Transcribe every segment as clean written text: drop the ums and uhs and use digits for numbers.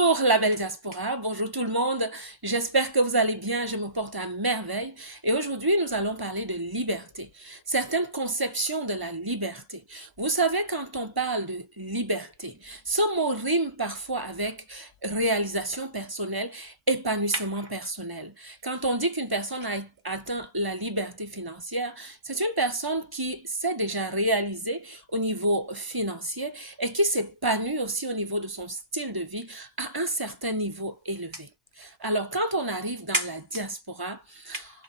Bonjour la belle diaspora, bonjour tout le monde, j'espère que vous allez bien, je me porte à merveille et aujourd'hui nous allons parler de liberté, certaines conceptions de la liberté. Vous savez quand on parle de liberté, ce mot rime parfois avec réalisation personnelle, épanouissement personnel. Quand on dit qu'une personne a atteint la liberté financière, c'est une personne qui s'est déjà réalisée au niveau financier et qui s'épanouit aussi au niveau de son style de vie à un certain niveau élevé. Alors, quand on arrive dans la diaspora,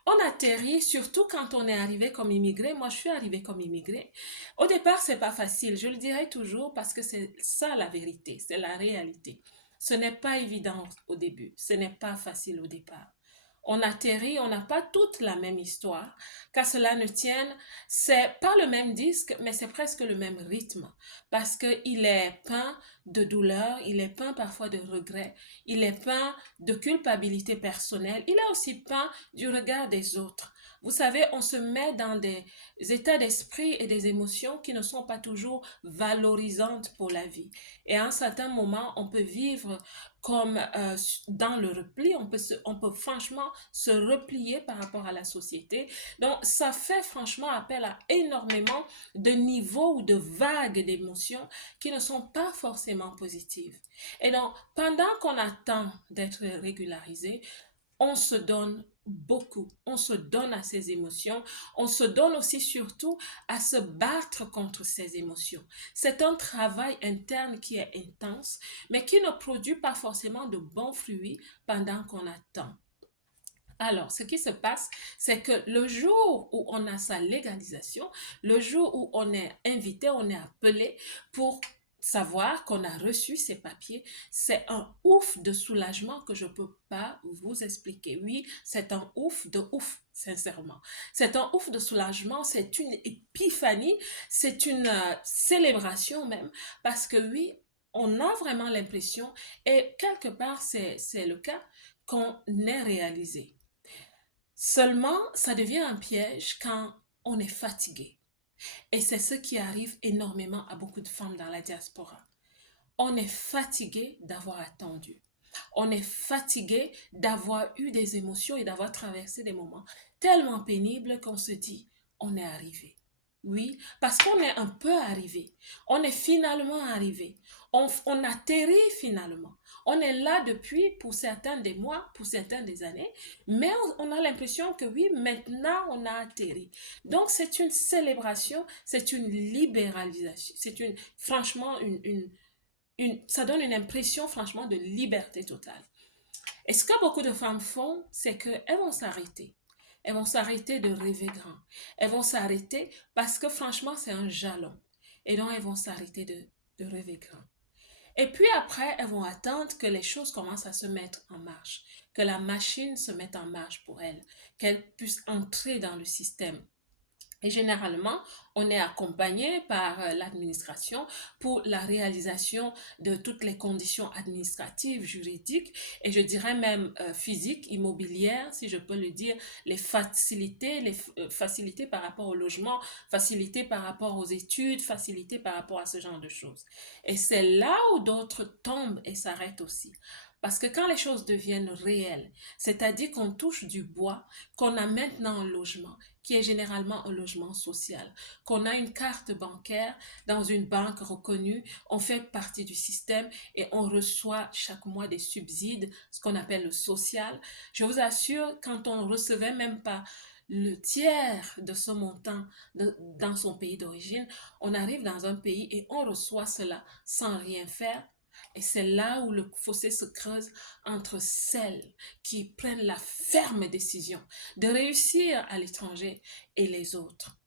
on atterrit, surtout quand on est arrivé comme immigré. Moi, je suis arrivée comme immigré. Au départ, c'est pas facile. Je le dirai toujours parce que c'est ça la vérité, c'est la réalité. Ce n'est pas évident au début. Ce n'est pas facile au départ. On atterrit, on n'a pas toute la même histoire. Qu'à cela ne tienne, c'est pas le même disque, mais c'est presque le même rythme. Parce qu'il est peint de douleur, il est peint parfois de regret, il est peint de culpabilité personnelle, il est aussi peint du regard des autres. Vous savez, on se met dans des états d'esprit et des émotions qui ne sont pas toujours valorisantes pour la vie. Et à un certain moment, on peut vivre comme dans le repli, on peut franchement se replier par rapport à la société. Donc, ça fait franchement appel à énormément de niveaux ou de vagues d'émotions qui ne sont pas forcément positives. Et donc, pendant qu'on attend d'être régularisé, on se donne beaucoup, on se donne à ces émotions, on se donne aussi surtout à se battre contre ces émotions. C'est un travail interne qui est intense, mais qui ne produit pas forcément de bons fruits pendant qu'on attend. Alors, ce qui se passe, c'est que le jour où on a sa légalisation, le jour où on est invité, on est appelé pour savoir qu'on a reçu ces papiers, c'est un ouf de soulagement que je ne peux pas vous expliquer. Oui, c'est un ouf de ouf, sincèrement. C'est un ouf de soulagement, c'est une épiphanie, c'est une célébration même, parce que oui, on a vraiment l'impression, et quelque part c'est le cas, qu'on est réalisé. Seulement, ça devient un piège quand on est fatigué. Et c'est ce qui arrive énormément à beaucoup de femmes dans la diaspora. On est fatigué d'avoir attendu. On est fatigué d'avoir eu des émotions et d'avoir traversé des moments tellement pénibles qu'on se dit, on est arrivé. Oui, parce qu'on est un peu arrivé. On est finalement arrivé. On atterrit finalement. On est là depuis, pour certains des mois, pour certains des années, mais on a l'impression que oui, maintenant on a atterri. Donc c'est une célébration, c'est une libéralisation, c'est franchement ça donne une impression franchement de liberté totale. Et ce que beaucoup de femmes font, c'est qu'elles vont s'arrêter. Elles vont s'arrêter de rêver grand. Elles vont s'arrêter parce que franchement, c'est un jalon. Et donc, elles vont s'arrêter de rêver grand. Et puis après, elles vont attendre que les choses commencent à se mettre en marche, que la machine se mette en marche pour elles, qu'elles puissent entrer dans le système. Et généralement, on est accompagné par l'administration pour la réalisation de toutes les conditions administratives, juridiques et je dirais même physiques, immobilières, si je peux le dire, les facilités par rapport au logement, facilités par rapport aux études, facilités par rapport à ce genre de choses. Et c'est là où d'autres tombent et s'arrêtent aussi. Parce que quand les choses deviennent réelles, c'est-à-dire qu'on touche du bois, qu'on a maintenant un logement, qui est généralement un logement social, qu'on a une carte bancaire dans une banque reconnue, on fait partie du système et on reçoit chaque mois des subsides, ce qu'on appelle le social. Je vous assure, quand on ne recevait même pas le tiers de ce montant dans son pays d'origine, on arrive dans un pays et on reçoit cela sans rien faire. Et c'est là où le fossé se creuse entre celles qui prennent la ferme décision de réussir à l'étranger et les autres.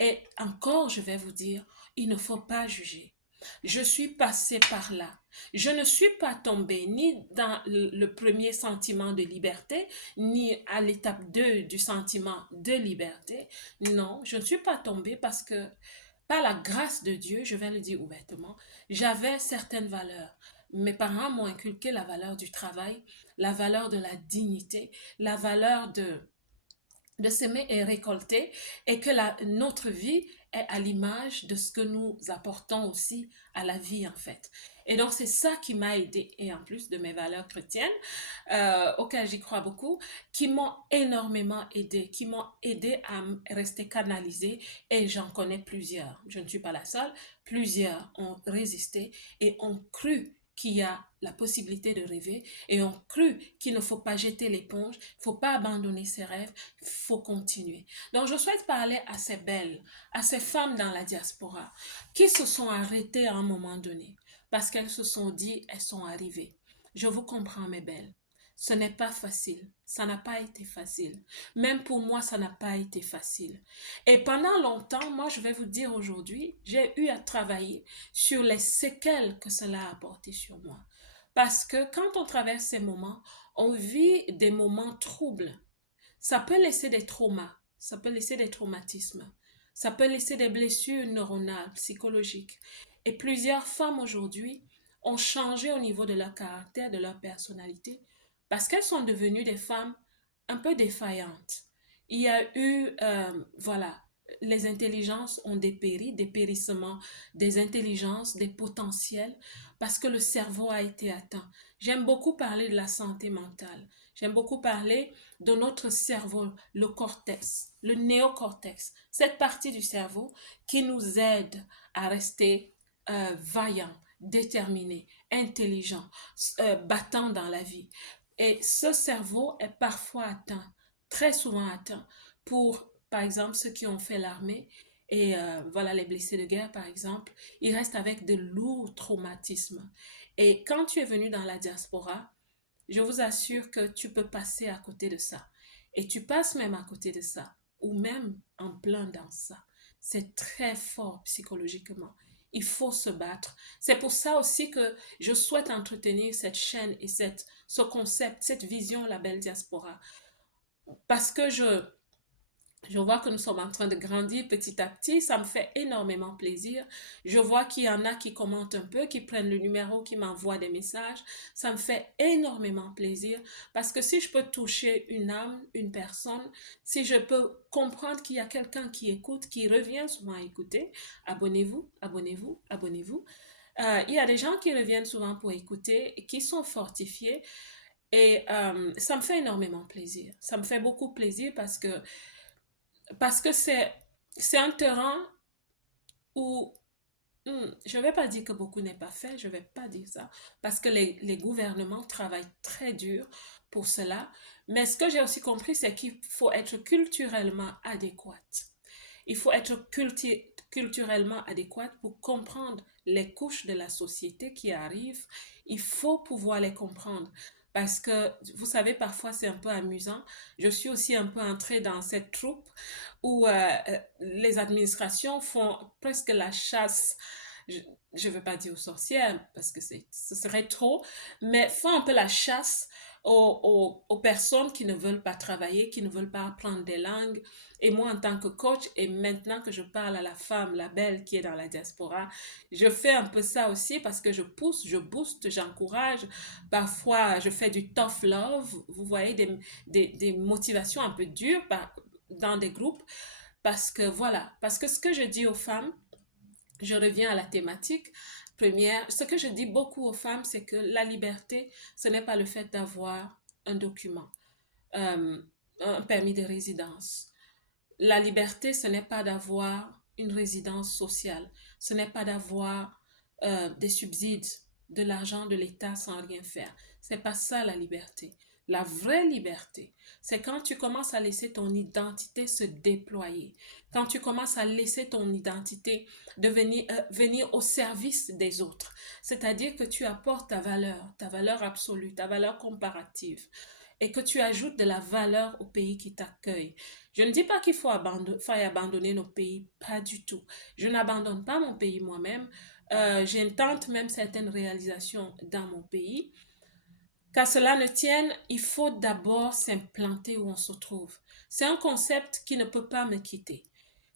Et encore, je vais vous dire, il ne faut pas juger. Je suis passée par là. Je ne suis pas tombée ni dans le premier sentiment de liberté, ni à l'étape 2 du sentiment de liberté. Non, je ne suis pas tombée parce que, par la grâce de Dieu, je vais le dire ouvertement, j'avais certaines valeurs. Mes parents m'ont inculqué la valeur du travail, la valeur de la dignité, la valeur de s'aimer et récolter et que notre vie est à l'image de ce que nous apportons aussi à la vie en fait. Et donc, c'est ça qui m'a aidé, et en plus de mes valeurs chrétiennes, auxquelles j'y crois beaucoup, qui m'ont énormément aidé, qui m'ont aidé à rester canalisée, et j'en connais plusieurs. Je ne suis pas la seule, plusieurs ont résisté et ont cru qu'il y a la possibilité de rêver et ont cru qu'il ne faut pas jeter l'éponge, il ne faut pas abandonner ses rêves, il faut continuer. Donc je souhaite parler à ces belles, à ces femmes dans la diaspora qui se sont arrêtées à un moment donné parce qu'elles se sont dit, elles sont arrivées. Je vous comprends mes belles. Ce n'est pas facile. Ça n'a pas été facile. Même pour moi, ça n'a pas été facile. Et pendant longtemps, moi, je vais vous dire aujourd'hui, j'ai eu à travailler sur les séquelles que cela a apporté sur moi. Parce que quand on traverse ces moments, on vit des moments troubles. Ça peut laisser des traumas, ça peut laisser des traumatismes, ça peut laisser des blessures neuronales, psychologiques. Et plusieurs femmes aujourd'hui ont changé au niveau de leur caractère, de leur personnalité, parce qu'elles sont devenues des femmes un peu défaillantes. Il y a eu, voilà, les intelligences ont dépéri, dépérissement des intelligences, des potentiels, parce que le cerveau a été atteint. J'aime beaucoup parler de la santé mentale. J'aime beaucoup parler de notre cerveau, le cortex, le néocortex, cette partie du cerveau qui nous aide à rester vaillants, déterminés, intelligents, battants dans la vie. Et ce cerveau est parfois atteint, très souvent atteint, pour, par exemple, ceux qui ont fait l'armée et voilà les blessés de guerre, par exemple, ils restent avec de lourds traumatismes. Et quand tu es venu dans la diaspora, je vous assure que tu peux passer à côté de ça. Et tu passes même à côté de ça, ou même en plein dans ça. C'est très fort psychologiquement. Il faut se battre. C'est pour ça aussi que je souhaite entretenir cette chaîne et ce concept, cette vision, la belle diaspora. Parce que je vois que nous sommes en train de grandir petit à petit. Ça me fait énormément plaisir. Je vois qu'il y en a qui commentent un peu, qui prennent le numéro, qui m'envoient des messages. Ça me fait énormément plaisir parce que si je peux toucher une âme, une personne, si je peux comprendre qu'il y a quelqu'un qui écoute, qui revient souvent écouter, abonnez-vous, abonnez-vous, abonnez-vous. Il y a des gens qui reviennent souvent pour écouter et qui sont fortifiés. Et ça me fait énormément plaisir. Ça me fait beaucoup plaisir parce que c'est un terrain où je ne vais pas dire que beaucoup n'est pas fait, je ne vais pas dire ça, parce que les gouvernements travaillent très dur pour cela. Mais ce que j'ai aussi compris, c'est qu'il faut être culturellement adéquat. Il faut être culturellement adéquat pour comprendre les couches de la société qui arrivent. Il faut pouvoir les comprendre. Parce que, vous savez, parfois c'est un peu amusant. Je suis aussi un peu entrée dans cette troupe où les administrations font presque la chasse. Je ne veux pas dire aux sorcières parce que ce serait trop, mais font un peu la chasse aux personnes qui ne veulent pas travailler, qui ne veulent pas apprendre des langues. Et moi, en tant que coach, et maintenant que je parle à la femme, la belle qui est dans la diaspora, je fais un peu ça aussi parce que je pousse, je booste, j'encourage. Parfois, je fais du tough love, vous voyez, des motivations un peu dures dans des groupes. Parce que voilà, parce que ce que je dis aux femmes, je reviens à la thématique première, ce que je dis beaucoup aux femmes, c'est que la liberté, ce n'est pas le fait d'avoir un document, euh, un permis de résidence. La liberté, ce n'est pas d'avoir une résidence sociale, ce n'est pas d'avoir des subsides, de l'argent de l'État sans rien faire. C'est pas ça la liberté. La vraie liberté, c'est quand tu commences à laisser ton identité se déployer, quand tu commences à laisser ton identité venir au service des autres. C'est-à-dire que tu apportes ta valeur absolue, ta valeur comparative, et que tu ajoutes de la valeur au pays qui t'accueille. Je ne dis pas qu'il faille abandonner nos pays, pas du tout. Je n'abandonne pas mon pays moi-même. J'intente même certaines réalisations dans mon pays. Qu'à cela ne tienne, il faut d'abord s'implanter où on se trouve. C'est un concept qui ne peut pas me quitter.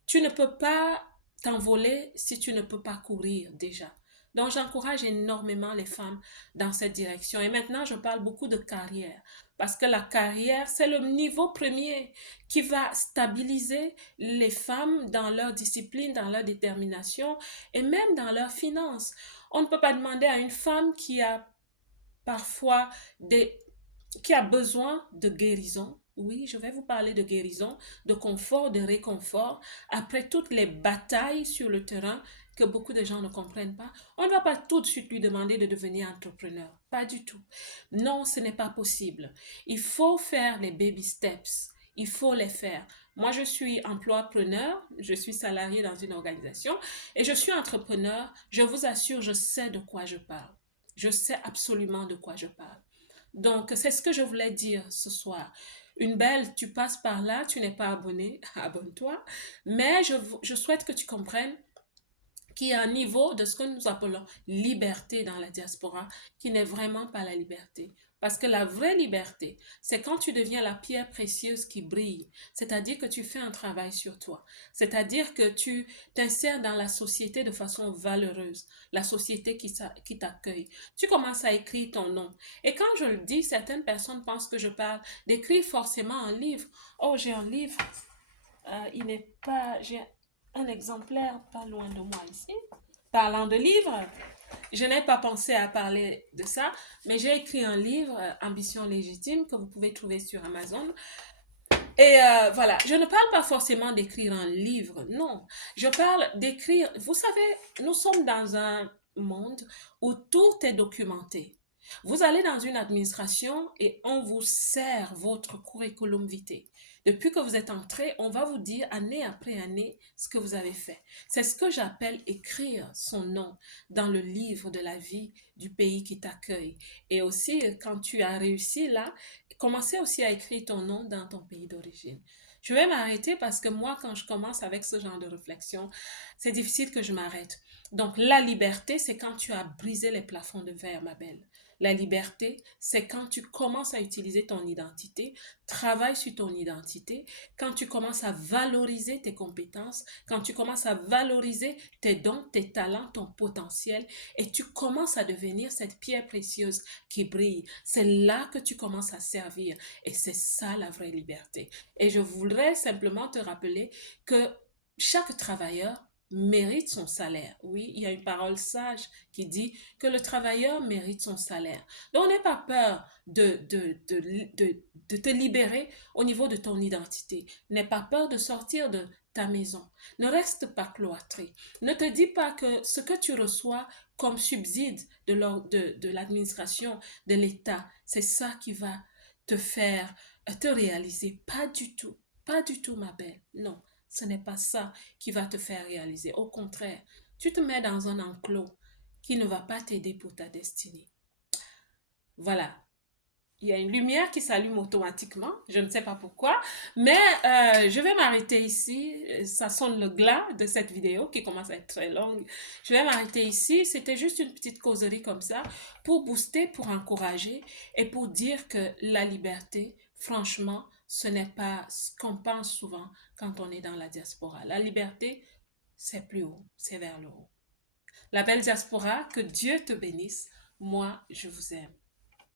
Tu ne peux pas t'envoler si tu ne peux pas courir déjà. Donc j'encourage énormément les femmes dans cette direction. Et maintenant, je parle beaucoup de carrière. Parce que la carrière, c'est le niveau premier qui va stabiliser les femmes dans leur discipline, dans leur détermination et même dans leurs finances. On ne peut pas demander à une femme qui a parfois qui a besoin de guérison. Oui, je vais vous parler de guérison, de confort, de réconfort. Après toutes les batailles sur le terrain que beaucoup de gens ne comprennent pas, on ne va pas tout de suite lui demander de devenir entrepreneur. Pas du tout. Non, ce n'est pas possible. Il faut faire les baby steps. Il faut les faire. Moi, je suis employepreneur, je suis salarié dans une organisation et je suis entrepreneur. Je vous assure, je sais de quoi je parle. Je sais absolument de quoi je parle. Donc, c'est ce que je voulais dire ce soir. Une belle, tu passes par là, tu n'es pas abonné, abonne-toi. Mais je souhaite que tu comprennes qu'il y a un niveau de ce que nous appelons liberté dans la diaspora qui n'est vraiment pas la liberté. Parce que la vraie liberté, c'est quand tu deviens la pierre précieuse qui brille, c'est-à-dire que tu fais un travail sur toi, c'est-à-dire que tu t'insères dans la société de façon valeureuse, la société qui t'accueille. Tu commences à écrire ton nom. Et quand je le dis, certaines personnes pensent que je parle d'écrire forcément un livre. Oh, j'ai un livre, il n'est pas, j'ai un exemplaire pas loin de moi ici. Parlant de livres, je n'ai pas pensé à parler de ça, mais j'ai écrit un livre, Ambition légitime, que vous pouvez trouver sur Amazon. Et voilà, je ne parle pas forcément d'écrire un livre, non. Je parle d'écrire, vous savez, nous sommes dans un monde où tout est documenté. Vous allez dans une administration et on vous sert votre curriculum vitae. Depuis que vous êtes entré, on va vous dire année après année ce que vous avez fait. C'est ce que j'appelle écrire son nom dans le livre de la vie du pays qui t'accueille. Et aussi, quand tu as réussi là, commencer aussi à écrire ton nom dans ton pays d'origine. Je vais m'arrêter parce que moi, quand je commence avec ce genre de réflexion, c'est difficile que je m'arrête. Donc, la liberté, c'est quand tu as brisé les plafonds de verre, ma belle. La liberté, c'est quand tu commences à utiliser ton identité, travaille sur ton identité, quand tu commences à valoriser tes compétences, quand tu commences à valoriser tes dons, tes talents, ton potentiel, et tu commences à devenir cette pierre précieuse qui brille. C'est là que tu commences à servir. Et c'est ça la vraie liberté. Et je voudrais simplement te rappeler que chaque travailleur mérite son salaire. Oui, il y a une parole sage qui dit que le travailleur mérite son salaire. Donc, n'aie pas peur de te libérer au niveau de ton identité. N'aie pas peur de sortir de ta maison. Ne reste pas cloîtré. Ne te dis pas que ce que tu reçois comme subside de l'administration, de l'État, c'est ça qui va te faire te réaliser. Pas du tout. Pas du tout, ma belle. Non, ce n'est pas ça qui va te faire réaliser. Au contraire, tu te mets dans un enclos qui ne va pas t'aider pour ta destinée. Voilà, il y a une lumière qui s'allume automatiquement, je ne sais pas pourquoi, mais je vais m'arrêter ici. Ça sonne le glas de cette vidéo qui commence à être très longue. Je vais m'arrêter ici. C'était juste une petite causerie comme ça pour booster, pour encourager et pour dire que la liberté, franchement, ce n'est pas ce qu'on pense souvent quand on est dans la diaspora. La liberté, c'est plus haut, c'est vers le haut. La belle diaspora, que Dieu te bénisse. Moi, je vous aime.